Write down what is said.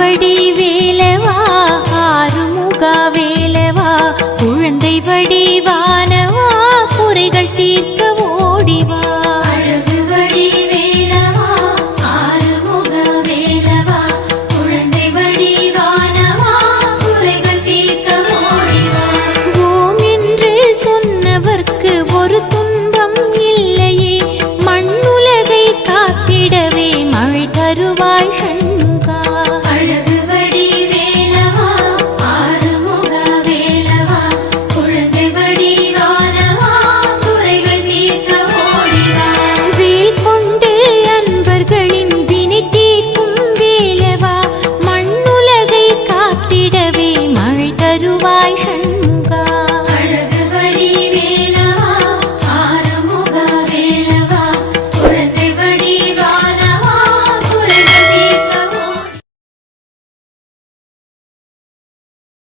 வடி வேலவா ஆறுமுகா வேலவா குழந்தை வடி வானவா குறைகள் தீர்க்க ஓடிவா அழகு வடி வேலவா ஆறுமுக வேலவா குழந்தை வடி வானவா குறைகள் தீர்க்க ஓடிவா ஓம் என்று சொன்னவர்க்கு ஒரு துன்பம் இல்லையே மண்ணுலகை காத்திடவே மழை தருவாய் கண்டு